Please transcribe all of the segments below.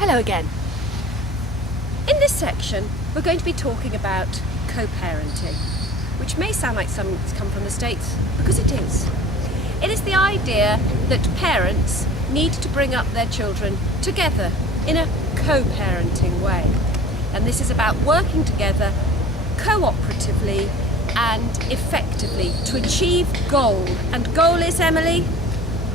Hello again. In this section, we're going to be talking about co-parenting, which may sound like something that's come from the States, because it is. It is the idea that parents need to bring up their children together in a co-parenting way. And this is about working together cooperatively and effectively to achieve goal. And goal is, Emily?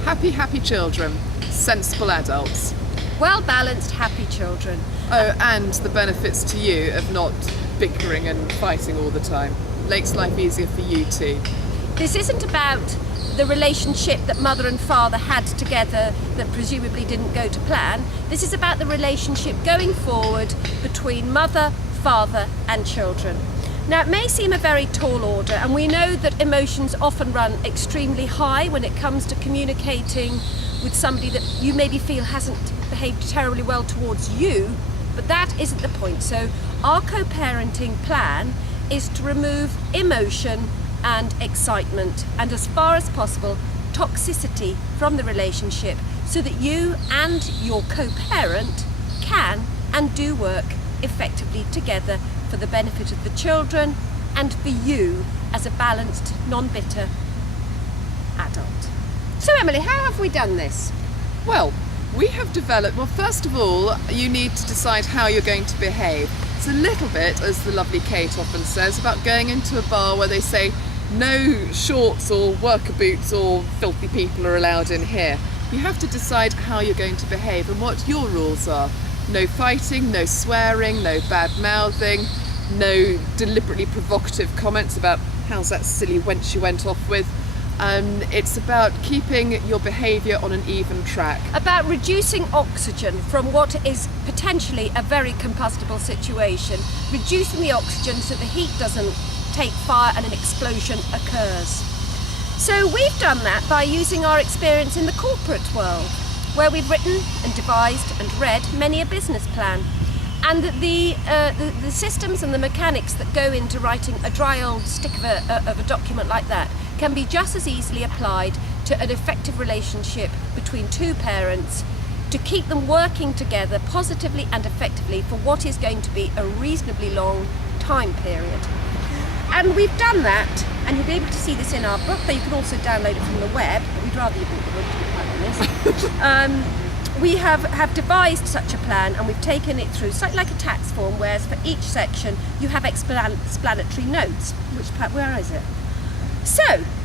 Happy children, sensible adults. Well-balanced, happy children. Oh, and the benefits to you of not bickering and fighting all the time. Makes life easier for you too. This isn't about the relationship that mother and father had together that presumably didn't go to plan. This is about the relationship going forward between mother, father and children. Now, it may seem a very tall order, and we know that emotions often run extremely high when it comes to communicating with somebody that you maybe feel hasn't behaved terribly well towards you, but that isn't the point. So our co-parenting plan is to remove emotion and excitement, and as far as possible, toxicity from the relationship, so that you and your co-parent can and do work effectively together for the benefit of the children and for you as a balanced, non-bitter adult. So Emily, how have we done this? Well, we have developed, first of all, you need to decide how you're going to behave. It's a little bit, as the lovely Kate often says, about going into a bar where they say no shorts or worker boots or filthy people are allowed in here. You have to decide how you're going to behave and what your rules are. No fighting, no swearing, no bad mouthing, no deliberately provocative comments about how's that silly wench you went off with. It's about keeping your behaviour on an even track. About reducing oxygen from what is potentially a very combustible situation. Reducing the oxygen so the heat doesn't take fire and an explosion occurs. So we've done that by using our experience in the corporate world, where we've written and devised and read many a business plan. And the systems and the mechanics that go into writing a dry old stick of a document like that can be just as easily applied to an effective relationship between two parents to keep them working together positively and effectively for what is going to be a reasonably long time period. And we've done that, and you'll be able to see this in our book, though you can also download it from the web. We'd rather you bought the book, to be quite honest. We have devised such a plan, and we've taken it through, slightly like a tax form, whereas for each section you have explanatory notes. Where is it?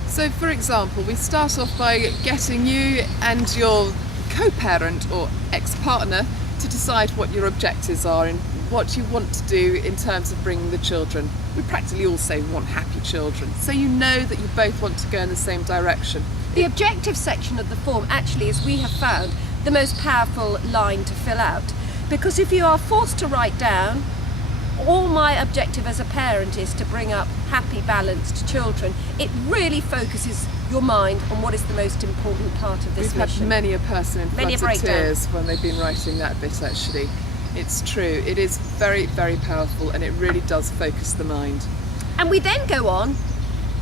So for example, we start off by getting you and your co-parent or ex-partner to decide what your objectives are and what you want to do in terms of bringing the children. We practically all say we want happy children, so you know that you both want to go in the same direction. The objective section of the form actually, as we have found, the most powerful line to fill out, because if you are forced to write down, all my objective as a parent is to bring up happy, balanced children, it really focuses your mind on what is the most important part of this mission. We've had many a person in front of tears when they've been writing that bit, actually. It's true, it is very, very powerful, and it really does focus the mind. And we then go on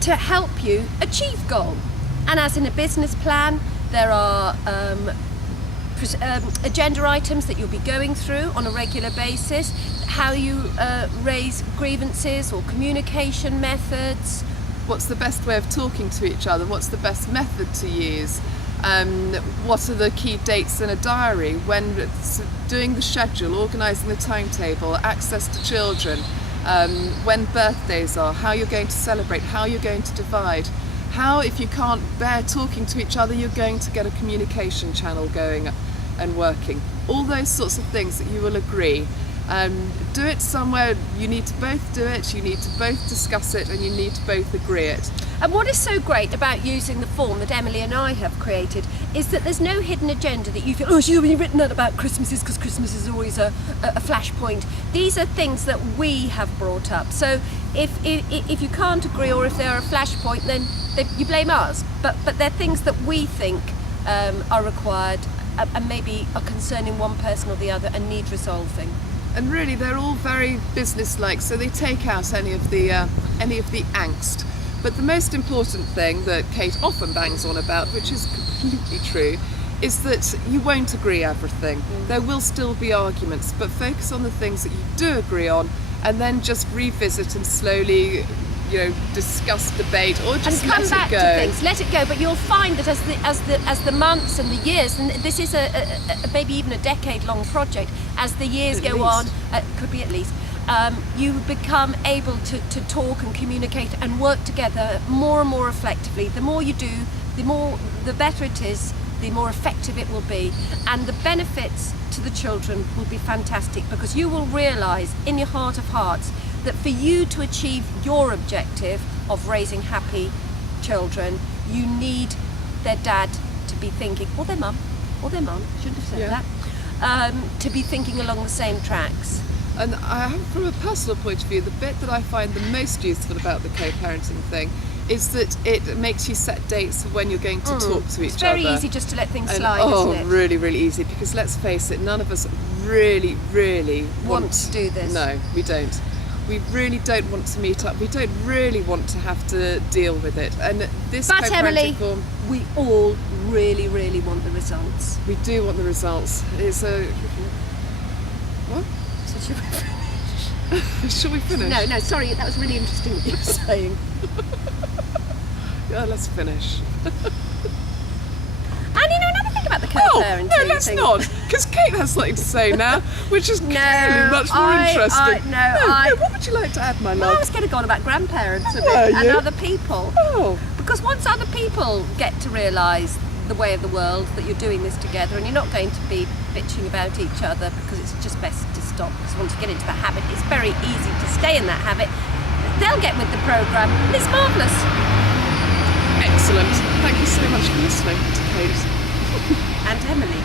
to help you achieve goal. And as in a business plan, there are agenda items that you'll be going through on a regular basis, how you raise grievances or communication methods. What's the best way of talking to each other? What's the best method to use? What are the key dates in a diary? When doing the schedule, organising the timetable, access to children, when birthdays are, how you're going to celebrate, how you're going to divide, how, if you can't bear talking to each other, you're going to get a communication channel going and working. All those sorts of things that you will agree. Do it somewhere, you need to both do it, you need to both discuss it, and you need to both agree it. And what is so great about using the form that Emily and I have created is that there's no hidden agenda that you feel, oh, she's only written that about Christmases because Christmas is always a flashpoint. These are things that we have brought up. So if you can't agree, or if they're a flashpoint, then you blame us. But they're things that we think are required and maybe are concerning one person or the other and need resolving. And really, they're all very business-like, so they take out any of the angst. But the most important thing that Kate often bangs on about, which is completely true, is that you won't agree everything. There will still be arguments, but focus on the things that you do agree on, and then just revisit and slowly, discuss, debate, or just and come let back it go. to things. Let it go. But you'll find that as the months and the years, and this is a maybe even a decade-long project, as the years go on, could be at least. You become able to talk and communicate and work together more and more effectively. The more you do, the better it is, the more effective it will be, and the benefits to the children will be fantastic, because you will realise in your heart of hearts that for you to achieve your objective of raising happy children, you need their dad to be thinking, or their mum, shouldn't have said that, to be thinking along the same tracks. And from a personal point of view, the bit that I find the most useful about the co-parenting thing is that it makes you set dates for when you're going to talk to each other. It's very easy just to let things slide, oh, isn't it? really, really easy, because let's face it, none of us really, really want to do this. No, we don't. We really don't want to meet up. We don't really want to have to deal with it. And this But co-parenting Emily, form, we all really, really want the results. we do want the results. It's a... What? So should we finish? Shall we finish? No, sorry, that was really interesting what you were saying. Yeah, let's finish. And another thing about the co-parenting no, let's thing. not, because Kate has something to say now, which is clearly much more interesting. What would you like to add, my Well, I love? was going to go on about grandparents a Were bit and you? other people. Oh, Because once other people get to realise the way of the world, that you're doing this together, and you're not going to be bitching about each other, because it's just best to stop. Because once you get into that habit, it's very easy to stay in that habit. They'll get with the programme, and it's marvellous. excellent. Thank you so much for listening to Kate. And Emily.